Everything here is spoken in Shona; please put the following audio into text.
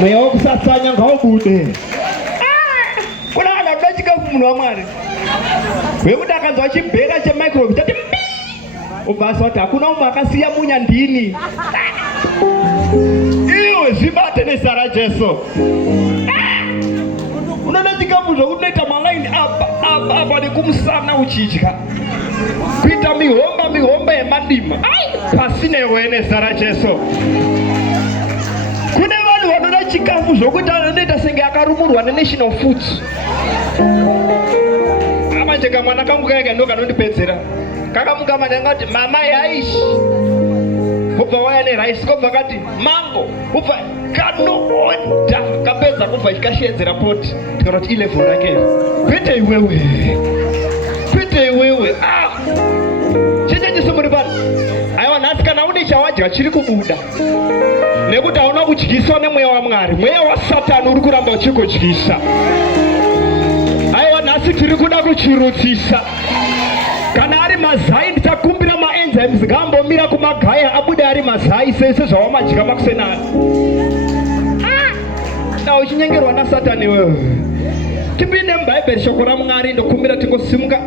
mweya wokusasanya ngaubude. Kuna kana kuda chikafu munhu waMwari wekuti akanzwa chibheka chemicrowave chati ubasa kuti hakuna umwe akasiya munya ndini. Iwe zvibate nezita raJesu. Unoona chikafu zvokuti unoita malaini apa nekumusana uchidya kuita mihomba yemadima pasinewe nezita raJesu. Kune vanhu vanoda chikafu zvokuti anoita senge akarumurwa neNational Foods. Manje kamwana kangu kaya ndo kanondipedzera kakamuka manje ngati mama yaishi kubva waya nerice kubva kati mango kubva kanoonda kapedza kubva chikashedzera poti tikaroti 11 rake kwete iwewe chichenjeso muri pano. Aiwa nhasi kana une chawadya chiri kubuda nekuti hauna kudyiswa nemweya waMwari, mweya waSatani uri kuramba uchikudyisa. Aiwa nhasi tiri kuda kuchirutsisa. Kana ari mazai ndichakumbira maenzymes ngambomira kumagaya abude ari mazai sese zvawamadya makusenani. Uchinyengerwa naSatani wewe. Tipinde muBhaibheri shoko raMwari ndokumbira tingosimuka.